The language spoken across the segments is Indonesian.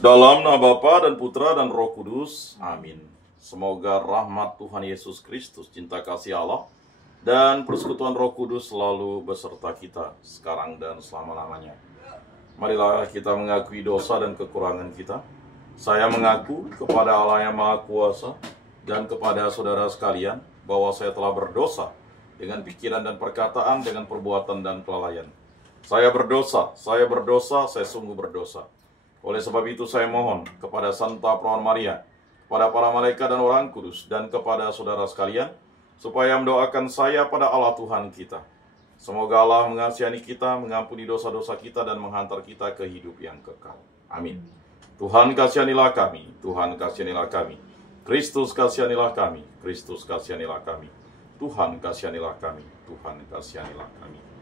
Dalam nama Bapa dan Putra dan Roh Kudus. Amin. Semoga rahmat Tuhan Yesus Kristus, cinta kasih Allah, dan persekutuan Roh Kudus selalu beserta kita, sekarang dan selama-lamanya. Marilah kita mengakui dosa dan kekurangan kita. Saya mengaku kepada Allah yang Maha Kuasa dan kepada saudara sekalian bahwa saya telah berdosa dengan pikiran dan perkataan, dengan perbuatan dan kelalaian. Saya berdosa, saya sungguh berdosa. Oleh sebab itu saya mohon kepada Santa Perawan Maria, kepada para malaikat dan orang kudus, dan kepada saudara sekalian, supaya mendoakan saya pada Allah Tuhan kita. Semoga Allah mengasihani kita, mengampuni dosa-dosa kita, dan menghantar kita ke hidup yang kekal. Amin. Tuhan kasihanilah kami, Tuhan kasihanilah kami. Kristus kasihanilah kami, Kristus kasihanilah kami. Tuhan kasihanilah kami, Tuhan kasihanilah kami.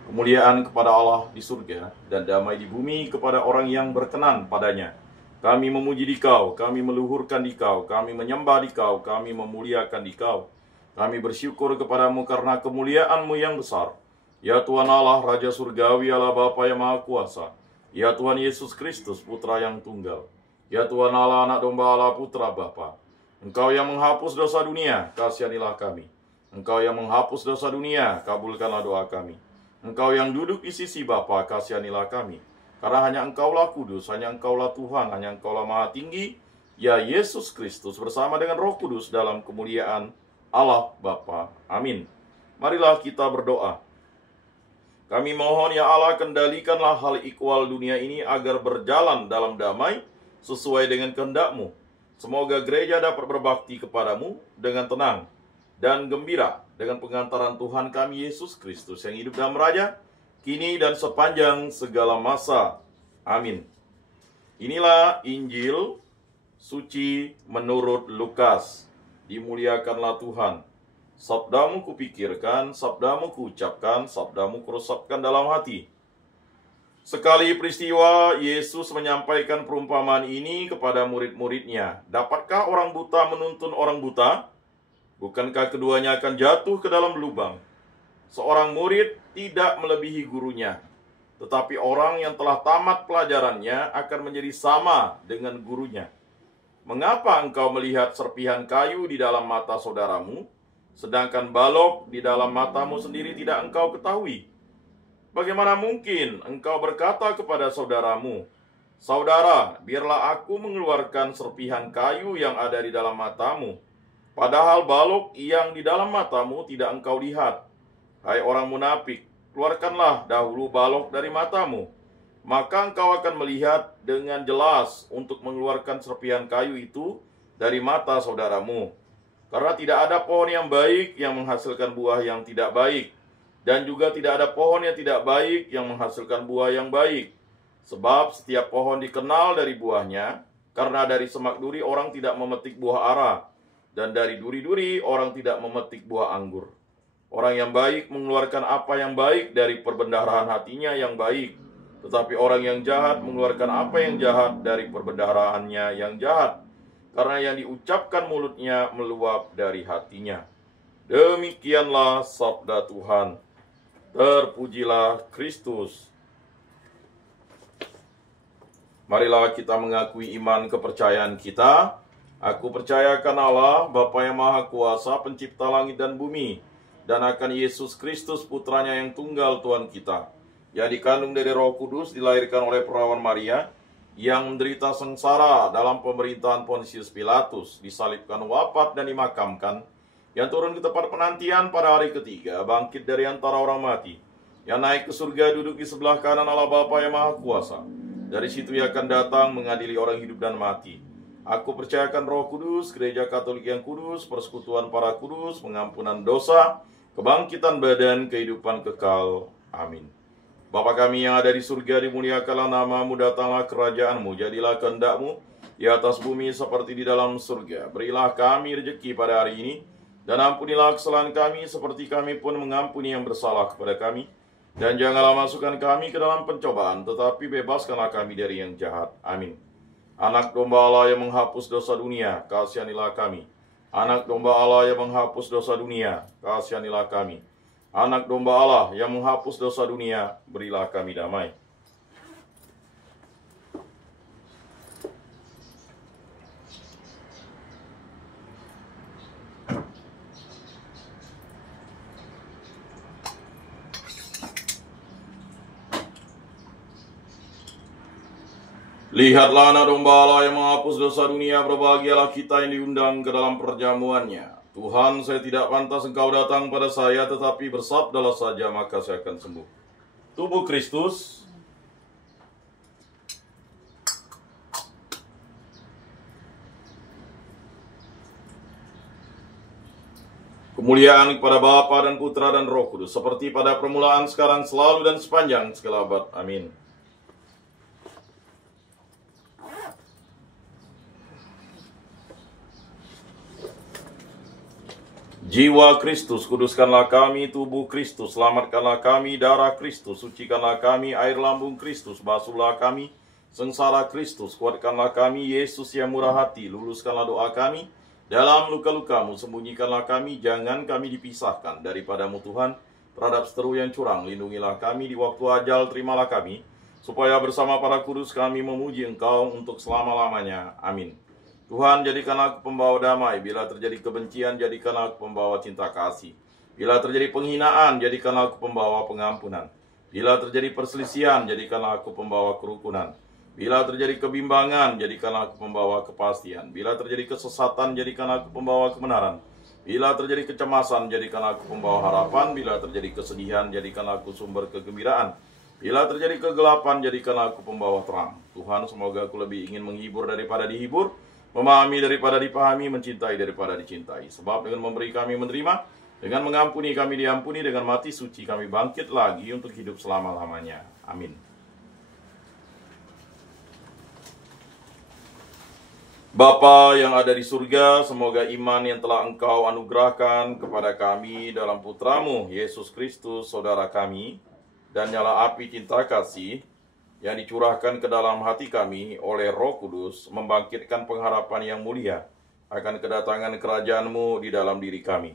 Kemuliaan kepada Allah di surga dan damai di bumi kepada orang yang berkenan padanya. Kami memuji Dikau, kami meluhurkan Dikau, kami menyembah Dikau, kami memuliakan Dikau. Kami bersyukur kepadamu karena kemuliaan-Mu yang besar. Ya Tuhan Allah, Raja Surgawi, Allah Bapa yang Maha Kuasa. Ya Tuhan Yesus Kristus, Putra yang tunggal. Ya Tuhan Allah, Anak Domba Allah, Putra Bapa. Engkau yang menghapus dosa dunia, kasihanilah kami. Engkau yang menghapus dosa dunia, kabulkanlah doa kami. Engkau yang duduk di sisi Bapa, kasihanilah kami. Karena hanya Engkaulah kudus, hanya Engkaulah Tuhan, hanya Engkaulah Maha Tinggi, ya Yesus Kristus bersama dengan Roh Kudus dalam kemuliaan Allah Bapa. Amin. Marilah kita berdoa. Kami mohon ya Allah, kendalikanlah hal ikhwal dunia ini agar berjalan dalam damai sesuai dengan kehendak-Mu. Semoga gereja dapat berbakti kepadamu dengan tenang dan gembira dengan pengantaran Tuhan kami Yesus Kristus yang hidup dan meraja, kini dan sepanjang segala masa. Amin. Inilah Injil suci menurut Lukas. Dimuliakanlah Tuhan. Sabdamu kupikirkan, sabdamu kuucapkan, sabdamu kuresapkan dalam hati. Sekali peristiwa, Yesus menyampaikan perumpamaan ini kepada murid-muridnya. Dapatkah orang buta menuntun orang buta? Bukankah keduanya akan jatuh ke dalam lubang? Seorang murid tidak melebihi gurunya, tetapi orang yang telah tamat pelajarannya akan menjadi sama dengan gurunya. Mengapa engkau melihat serpihan kayu di dalam mata saudaramu, sedangkan balok di dalam matamu sendiri tidak engkau ketahui? Bagaimana mungkin engkau berkata kepada saudaramu, "Saudara, biarlah aku mengeluarkan serpihan kayu yang ada di dalam matamu," padahal balok yang di dalam matamu tidak engkau lihat? Hai orang munafik, keluarkanlah dahulu balok dari matamu, maka engkau akan melihat dengan jelas untuk mengeluarkan serpihan kayu itu dari mata saudaramu. Karena tidak ada pohon yang baik yang menghasilkan buah yang tidak baik, dan juga tidak ada pohon yang tidak baik yang menghasilkan buah yang baik. Sebab setiap pohon dikenal dari buahnya, karena dari semak duri orang tidak memetik buah ara, dan dari duri-duri orang tidak memetik buah anggur. Orang yang baik mengeluarkan apa yang baik dari perbendaharaan hatinya yang baik, tetapi orang yang jahat mengeluarkan apa yang jahat dari perbendaharaannya yang jahat, karena yang diucapkan mulutnya meluap dari hatinya. Demikianlah sabda Tuhan. Terpujilah Kristus. Marilah kita mengakui iman kepercayaan kita. Aku percayakan Allah, Bapa yang Maha Kuasa, pencipta langit dan bumi, dan akan Yesus Kristus, putranya yang tunggal Tuhan kita, yang dikandung dari Roh Kudus, dilahirkan oleh Perawan Maria, yang menderita sengsara dalam pemerintahan Pontius Pilatus, disalibkan, wafat dan dimakamkan, yang turun ke tempat penantian pada hari ketiga, bangkit dari antara orang mati, yang naik ke surga, duduk di sebelah kanan Allah Bapa yang Maha Kuasa. Dari situ ia akan datang mengadili orang hidup dan mati. Aku percayakan Roh Kudus, Gereja Katolik yang kudus, persekutuan para kudus, pengampunan dosa, kebangkitan badan, kehidupan kekal. Amin. Bapa kami yang ada di surga, dimuliakanlah nama-Mu, datanglah kerajaan-Mu, jadilah kehendak-Mu di atas bumi seperti di dalam surga. Berilah kami rezeki pada hari ini, dan ampunilah kesalahan kami seperti kami pun mengampuni yang bersalah kepada kami. Dan janganlah masukkan kami ke dalam pencobaan, tetapi bebaskanlah kami dari yang jahat. Amin. Anak domba Allah yang menghapus dosa dunia, kasihanilah kami. Anak domba Allah yang menghapus dosa dunia, kasihanilah kami. Anak domba Allah yang menghapus dosa dunia, berilah kami damai. Lihatlah anak domba Allah yang menghapus dosa dunia, berbahagialah kita yang diundang ke dalam perjamuannya. Tuhan, saya tidak pantas Engkau datang pada saya, tetapi bersabdalah saja, maka saya akan sembuh. Tubuh Kristus. Kemuliaan kepada Bapa dan Putra dan Roh Kudus, seperti pada permulaan, sekarang, selalu, dan sepanjang segala abad. Amin. Jiwa Kristus, kuduskanlah kami. Tubuh Kristus, selamatkanlah kami. Darah Kristus, sucikanlah kami. Air lambung Kristus, basuhlah kami. Sengsara Kristus, kuatkanlah kami. Yesus yang murah hati, luluskanlah doa kami. Dalam luka-lukamu, sembunyikanlah kami. Jangan kami dipisahkan daripadamu Tuhan. Terhadap seteru yang curang, lindungilah kami. Di waktu ajal, terimalah kami. Supaya bersama para kudus kami memuji Engkau untuk selama-lamanya. Amin. Tuhan, jadikanlah aku pembawa damai. Bila terjadi kebencian, jadikanlah aku pembawa cinta kasih. Bila terjadi penghinaan, jadikanlah aku pembawa pengampunan. Bila terjadi perselisihan, jadikanlah aku pembawa kerukunan. Bila terjadi kebimbangan, jadikanlah aku pembawa kepastian. Bila terjadi kesesatan, jadikanlah aku pembawa kebenaran. Bila terjadi kecemasan, jadikanlah aku pembawa harapan. Bila terjadi kesedihan, jadikanlah aku sumber kegembiraan. Bila terjadi kegelapan, jadikanlah aku pembawa terang. Tuhan, semoga aku lebih ingin menghibur daripada dihibur, memahami daripada dipahami, mencintai daripada dicintai. Sebab dengan memberi kami menerima, dengan mengampuni kami diampuni, dengan mati suci kami bangkit lagi untuk hidup selama-lamanya. Amin. Bapa yang ada di surga, semoga iman yang telah Engkau anugerahkan kepada kami dalam Putramu, Yesus Kristus, saudara kami, dan nyala api cinta kasih yang dicurahkan ke dalam hati kami oleh Roh Kudus, membangkitkan pengharapan yang mulia akan kedatangan kerajaan-Mu di dalam diri kami.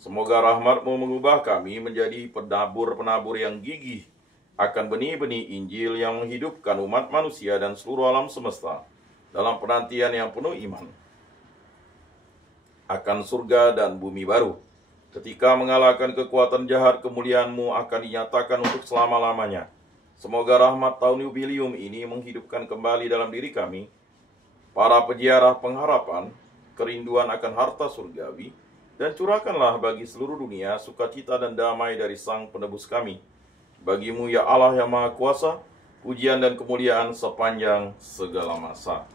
Semoga rahmat-Mu mengubah kami menjadi penabur-penabur yang gigih akan benih-benih Injil yang menghidupkan umat manusia dan seluruh alam semesta dalam penantian yang penuh iman akan surga dan bumi baru. Ketika mengalahkan kekuatan jahat, kemuliaan-Mu akan dinyatakan untuk selama-lamanya. Semoga rahmat tahun jubilium ini menghidupkan kembali dalam diri kami para peziarah pengharapan, kerinduan akan harta surgawi, dan curahkanlah bagi seluruh dunia sukacita dan damai dari Sang Penebus kami. Bagi-Mu ya Allah yang Maha Kuasa, pujian dan kemuliaan sepanjang segala masa.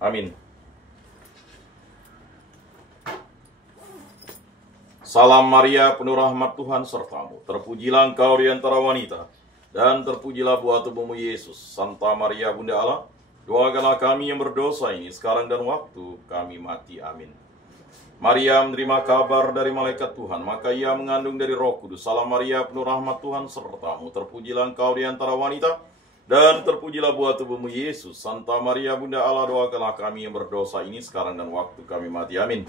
Amin. Salam Maria, penuh rahmat Tuhan sertamu. Terpujilah engkau di antara wanita, dan terpujilah buah tubuhmu Yesus. Santa Maria Bunda Allah, doakanlah kami yang berdosa ini sekarang dan waktu kami mati. Amin. Maria menerima kabar dari malaikat Tuhan, maka ia mengandung dari Roh Kudus. Salam Maria, penuh rahmat Tuhan sertamu. Terpujilah engkau di antara wanita, dan terpujilah buah tubuhmu Yesus. Santa Maria Bunda Allah, doakanlah kami yang berdosa ini sekarang dan waktu kami mati. Amin.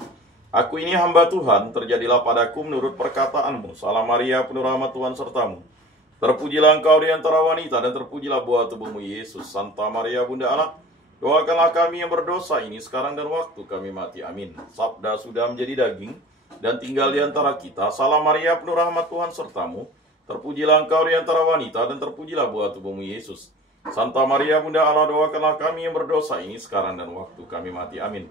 Aku ini hamba Tuhan, terjadilah padaku menurut perkataanmu. Salam Maria, penuh rahmat Tuhan sertamu. Terpujilah engkau di antara wanita, dan terpujilah buah tubuhmu Yesus. Santa Maria Bunda Allah, doakanlah kami yang berdosa ini sekarang dan waktu kami mati. Amin. Sabda sudah menjadi daging dan tinggal di antara kita. Salam Maria, penuh rahmat Tuhan sertamu. Terpujilah engkau di antara wanita, dan terpujilah buah tubuhmu Yesus. Santa Maria Bunda Allah, doakanlah kami yang berdosa ini sekarang dan waktu kami mati. Amin.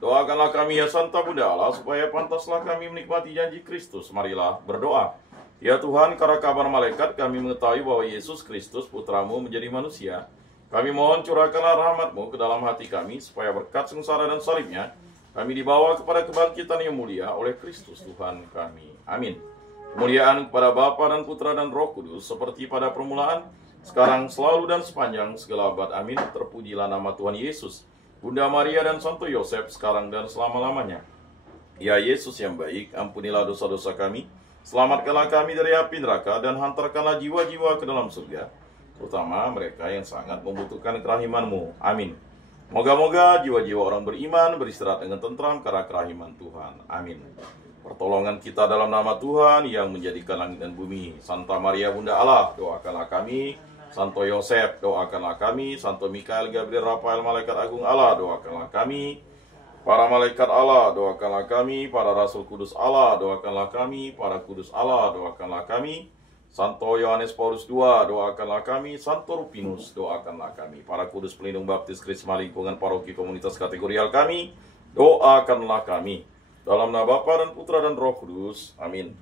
Doakanlah kami ya Santa Bunda Allah, supaya pantaslah kami menikmati janji Kristus. Marilah berdoa. Ya Tuhan, karena kabar malaikat kami mengetahui bahwa Yesus Kristus Putramu menjadi manusia. Kami mohon curahkanlah rahmat-Mu ke dalam hati kami, supaya berkat sengsara dan salibnya, kami dibawa kepada kebangkitan yang mulia oleh Kristus Tuhan kami. Amin. Kemuliaan kepada Bapa dan Putra dan Roh Kudus, seperti pada permulaan, sekarang, selalu, dan sepanjang segala abad. Amin. Terpujilah nama Tuhan Yesus, Bunda Maria dan Santo Yosef, sekarang dan selama-lamanya. Ya Yesus yang baik, ampunilah dosa-dosa kami, selamatkanlah kami dari api neraka, dan hantarkanlah jiwa-jiwa ke dalam surga, terutama mereka yang sangat membutuhkan kerahiman-Mu. Amin. Moga-moga jiwa-jiwa orang beriman beristirahat dengan tentram karena kerahiman Tuhan. Amin. Pertolongan kita dalam nama Tuhan yang menjadikan langit dan bumi. Santa Maria Bunda Allah, doakanlah kami. Santo Yosef, doakanlah kami. Santo Mikael, Gabriel, Rafael, Malaikat Agung Allah, doakanlah kami. Para malaikat Allah, doakanlah kami. Para rasul kudus Allah, doakanlah kami. Para kudus Allah, doakanlah kami. Santo Yohanes Paulus II, doakanlah kami. Santo Rupinus, doakanlah kami. Para kudus pelindung baptis Krisma lingkungan paroki komunitas kategorial kami, doakanlah kami. Dalam nama Bapa dan Putra dan Roh Kudus. Amin.